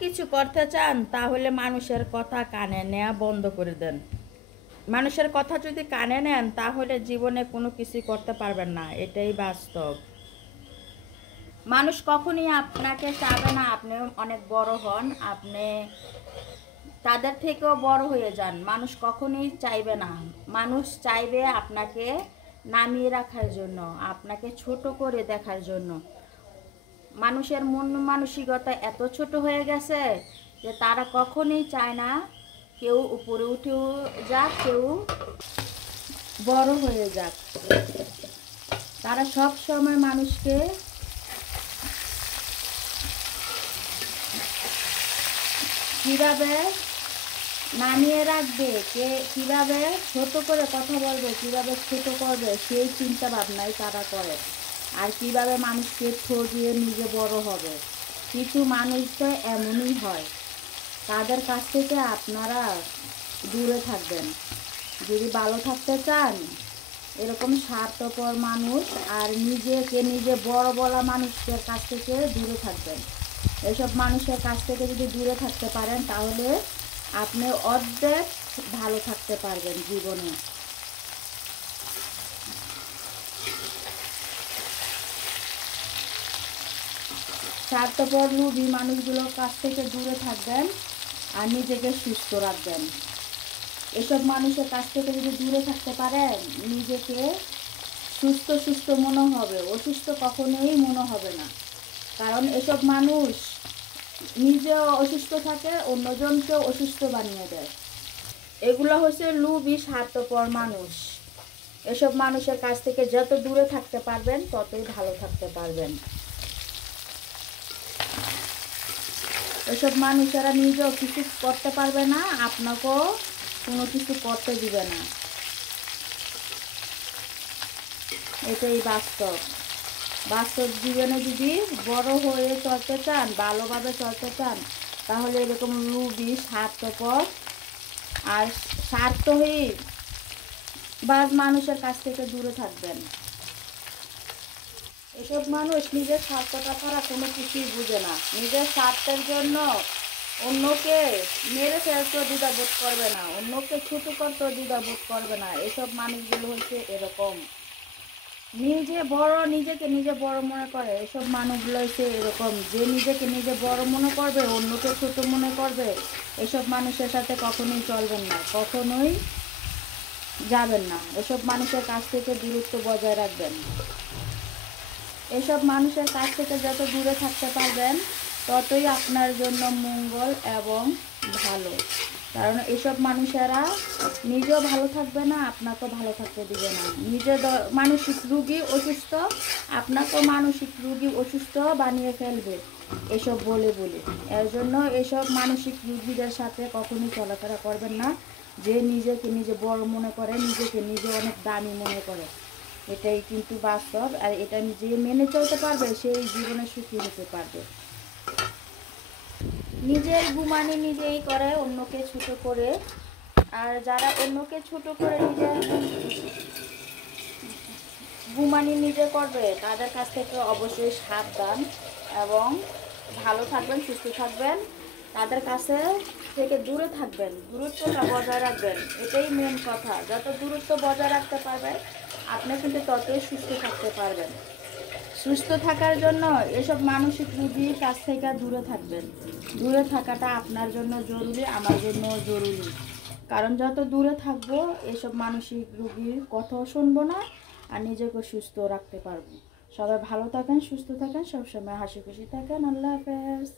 কিছু করতে চান তাহলে মানুষের কথা কানে নেওয়া বন্ধ করে দেন। মানুষের কথা যদি কানে নেন তাহলে জীবনে কোনো কিছু করতে পারবেন না, এটাই বাস্তব। মানুষ কখনই আপনাকে চাবে না আপনি অনেক বড় হন, আপনি তাদের থেকেও বড় হয়ে যান। মানুষ কখনই চাইবে না, মানুষ চাইবে আপনাকে নামিয়ে রাখার জন্য, আপনাকে ছোট করে দেখার জন্য। মানুষের মন মানসিকতা এত ছোট হয়ে গেছে যে তারা কখনোই চায় না কেউ উপরে উঠেও যাক, কেউ বড় হয়ে যাক। তারা সব সময় মানুষকে কিভাবে নামিয়ে রাখবে, কে কিভাবে ছোট করে কথা বলবে, কিভাবে ছোট করবে, সেই চিন্তা ভাবনাই তারা করে। আর কিভাবে মানুষকে ঠকিয়ে নিজে বড় হবে। কিছু মানুষ তো এমনই হয়, তাদের কাছ থেকে আপনারা দূরে থাকবেন। যদি ভালো থাকতে চান, এরকম স্বার্থপর মানুষ আর নিজেকে নিজে বড় বলা মানুষের কাছ থেকে দূরে থাকবেন। এসব মানুষের কাছ থেকে যদি দূরে থাকতে পারেন তাহলে আপনি অর্ধেক ভালো থাকতে পারবেন জীবনে। স্বার্থপর লোভী মানুষগুলোর কাছ থেকে দূরে থাকবেন আর নিজেকে সুস্থ রাখবেন। এসব মানুষের কাছ থেকে যদি দূরে থাকতে পারেন নিজেকে সুস্থ সুস্থ মনে হবে, অসুস্থ কখনোই মনে হবে না। কারণ এসব মানুষ নিজেও অসুস্থ থাকে, অন্যজনকেও অসুস্থ বানিয়ে দেয়। এগুলো হচ্ছে লোভী স্বার্থপর মানুষ। এসব মানুষের কাছ থেকে যত দূরে থাকতে পারবেন ততই ভালো থাকতে পারবেন। এসব মানুষেরা নিজেও কিছু করতে পারবে না, আপনাকেও কোনো কিছু করতে দিবে না, এটাই বাস্তব। বাস্তব জীবনে যদি বড় হয়ে চলতে চান, ভালোভাবে চলতে চান, তাহলে এরকম লোভী স্বার্থপর আর স্বার্থহীন বাজ মানুষের কাছ থেকে দূরে থাকবেন। এসব মানুষ নিজের স্বার্থটা ছাড়া কোনো কিছুই বুঝে না। নিজের স্বার্থের জন্য অন্যকে মেরে ফেলতেও দ্বিধাবোধ করবে না, অন্যকে ছোট করতেও দ্বিধাবোধ করবে না। এসব মানুষগুলো হচ্ছে এরকম, নিজেকে নিজে বড় মনে করে। এসব মানুষগুলো হচ্ছে এরকম, যে নিজেকে নিজে বড় মনে করবে, অন্যকে ছোট মনে করবে। এসব মানুষের সাথে কখনোই চলবেন না, কখনোই যাবেন না। এসব মানুষের কাছ থেকে দূরত্ব বজায় রাখবেন। এসব মানুষের কাছ থেকে যত দূরে থাকতে পারবেন ততই আপনার জন্য মঙ্গল এবং ভালো। কারণ এসব মানুষেরা নিজেও ভালো থাকবে না, আপনাকেও ভালো থাকতে দিবে না। নিজের মানসিক রোগী অসুস্থ, আপনাকেও মানসিক রোগী অসুস্থ বানিয়ে ফেলবে এসব বলে বলে। এর জন্য এসব মানসিক রোগীদের সাথে কখনোই চলাফেরা করবেন না, যে নিজেকে নিজে বড় মনে করে, নিজেকে নিজে অনেক দামি মনে করে। এটাই কিন্তু বাস্তব। আর এটা যে মেনে চলতে পারবে সেই জীবনে সুখী হতে পারবে। নিজের গুমানি নিজেই করে, অন্যকে ছোট করে। আর যারা অন্যকে ছোট করে নিজের গুমানি নিজে করবে তাদের কাছ থেকে অবশ্যই সাবধান এবং ভালো থাকবেন, সুস্থ থাকবেন। তাদের কাছে থেকে দূরে থাকবেন, দূরত্বটা বজায় রাখবেন, এটাই মেন কথা। যত দূরত্ব বজায় রাখতে পারবেন আপনি কিন্তু ততই সুস্থ থাকতে পারবেন। সুস্থ থাকার জন্য এসব মানসিক রোগীর কাছ থেকে দূরে থাকবেন। দূরে থাকাটা আপনার জন্য জরুরি, আমার জন্য জরুরি। কারণ যত দূরে থাকবো এসব মানসিক রোগীর কথাও শুনবো না আর নিজেকে সুস্থ রাখতে পারবো। সবাই ভালো থাকেন, সুস্থ থাকেন, সবসময় হাসি খুশি থাকেন। আল্লাহ হাফেজ।